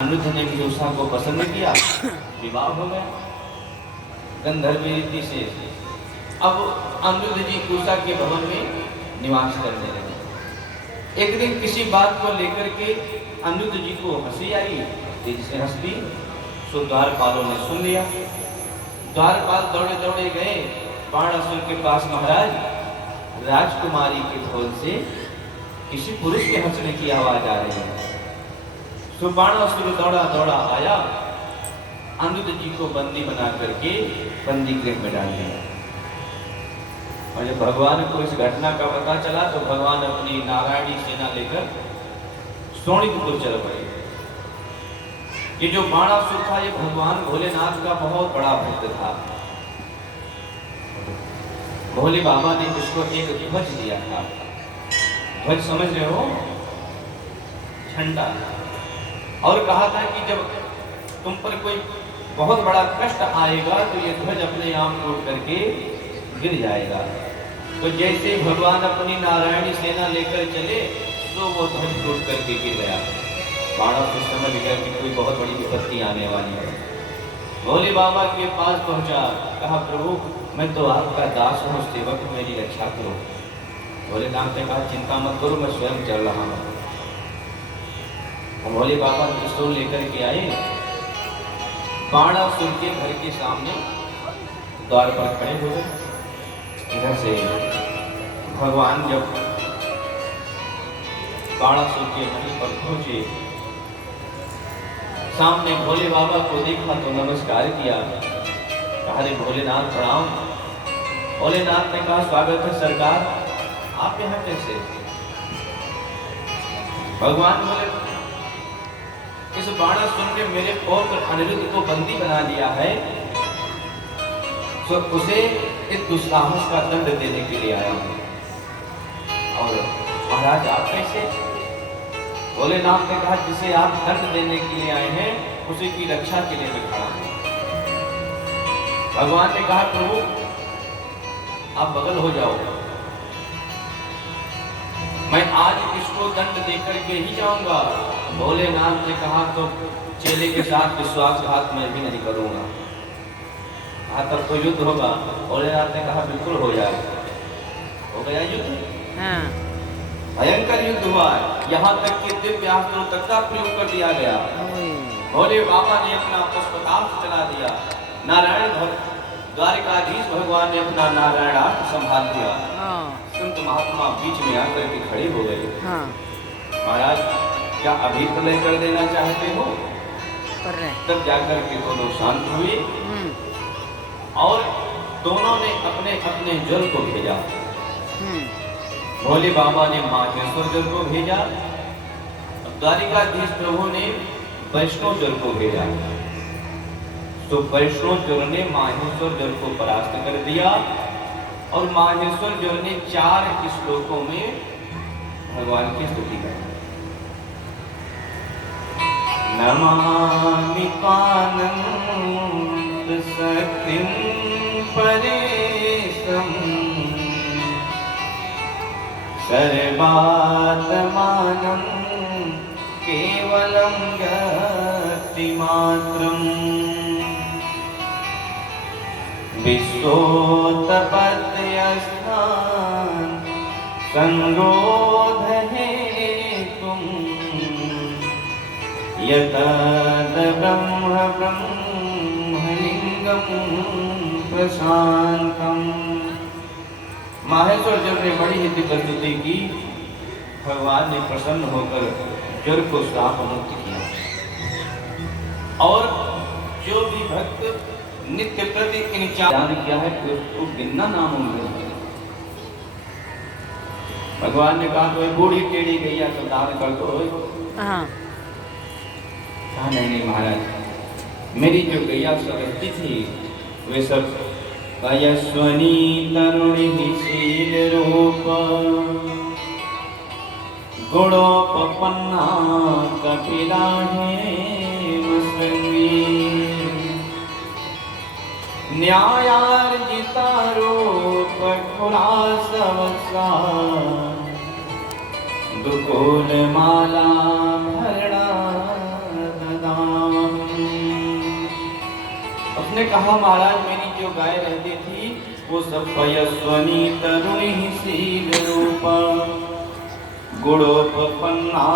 अनिरुद्ध ने भी उषा को पसंद किया, विवाह हो गया गंधर्व रीति से। अब अनिरुद्ध जी उषा के भवन में निवास करने लगे। एक दिन किसी बात को लेकर के अनिरुद्ध जी को हंसी आई, तेजी से हंस दी। सो द्वारपालों ने सुन लिया। द्वारपाल दौड़े दौड़े गए बाणासुर के पास। महाराज, राजकुमारी के ढोल से किसी पुरुष के हंसने की आवाज आ रही है। तो बाणासुर दौड़ा दौड़ा आया, अनिरुद्ध जी को बंदी बना करके बंदी गृह में डाल दिया। और जब भगवान को इस घटना का पता चला तो भगवान अपनी नारायणी सेना लेकर सोनितपुर चल पड़े। ये जो बाणासुर था ये भगवान भोलेनाथ का बहुत बड़ा भक्त था। भोले बाबा ने इसको एक ध्वज दिया था। ध्वज समझ रहे हो, झंडा। और कहा था कि जब तुम पर कोई बहुत बड़ा कष्ट आएगा तो ये ध्वज अपने आप टूट करके गिर जाएगा। तो जैसे भगवान अपनी नारायणी सेना लेकर चले तो वो ध्वज टूट करके गिर गया। बाणासुर समझ गया कि कोई बहुत बड़ी विपत्ति आने वाली है। भोले बाबा के पास पहुंचा, कहा प्रभु मैं तो आपका दास हूँ, सेवक, मेरी रक्षा करो। भोलेनाथ ने कहा चिंता मत करो, मैं स्वयं चल रहा हूँ। भोले बाबा त्रिशूल लेकर के आए, बाणासुर के घर के सामने द्वार पर खड़े हो गए। इधर से भगवान जब बाणासुर के घर पर पहुंचे, सामने भोले बाबा को देखा तो नमस्कार किया। कहा रे भोलेनाथ प्रणाम। भोलेनाथ ने कहा स्वागत है सरकार, आप यहाँ कैसे? भगवान बोले इस बाणासुर ने मेरे पौत्र अनिरुद्ध को बंदी बना लिया है, तो उसे इस दुस्साहस का दंड देने के लिए आया हूं। और महाराज आप कैसे? भोलेनाथ ने कहा जिसे आप दंड देने के लिए आए हैं उसी की रक्षा के लिए मैं खड़ा हूं। भगवान ने कहा प्रभु आप बगल हो जाओ, मैं आज इसको दंड देकर के ही जाऊंगा। भोलेनाथ ने कहा तो चेले के साथ विश्वासघात मैं भी नहीं करूंगा। तब तो युद्ध होगा। भोलेनाथ ने कहा बिल्कुल हो जाए। हो गया युद्ध। भयंकर युद्ध हुआ। यहाँ तक कि दिव्यास्त्रों तक का प्रयोग कर दिया गया। भोले बाबा ने अपना पुष्पकाष्ठ चला दिया। नारायण द्वारिकाधीश भगवान ने अपना नारायणास्त्र संभाल दिया। संत महात्मा बीच में आकर के खड़े हो गए। महाराज क्या अभी प्रलय कर देना चाहते हो? तब जाकर के दोनों शांत हुए और दोनों ने अपने अपने जल को भेजा। भोले बाबा ने माहेश्वर जल को भेजा, द्वारिकाधीश प्रभु ने वैष्णव जल को भेजा। तो वैष्णव जल ने माहेश्वर जल को परास्त कर दिया और माहेश्वर जल ने 4 श्लोकों में भगवान की स्तुति की। नमामि पानं शक्तिं परेशं सर्वात्मानं केवलं व्यक्तिमात्रम् विश्वोत्पत्त्यस्थान् संरोधहेतुम् यतद ब्रह्म ब्रह्मलिंगं प्रशांतम्। माहेश्वर जल ने बड़ी ही दिव्य स्तुति की। भगवान ने प्रसन्न होकर जल को श्राप मुक्त किया। और जो भी भक्त नित्य प्रति इन दान किया है उसको गिनना नामुमकिन है। भगवान ने कहा तो बूढ़ी टेढ़ी गैया तो दान कर दो। कहा नहीं महाराज, मेरी जो गैया सवस्ती थी वे सब यशवनी तरुणी शील रूप गुणोपन्ना कपिलाहे न्यायार्जिता रूप खुलासवसा दुकूल माला भरणा उसने कहा महाराज मेरी जो गाय रहती थी वो सब पयस्वनी तरुणी शील रूपा गुणोपन्ना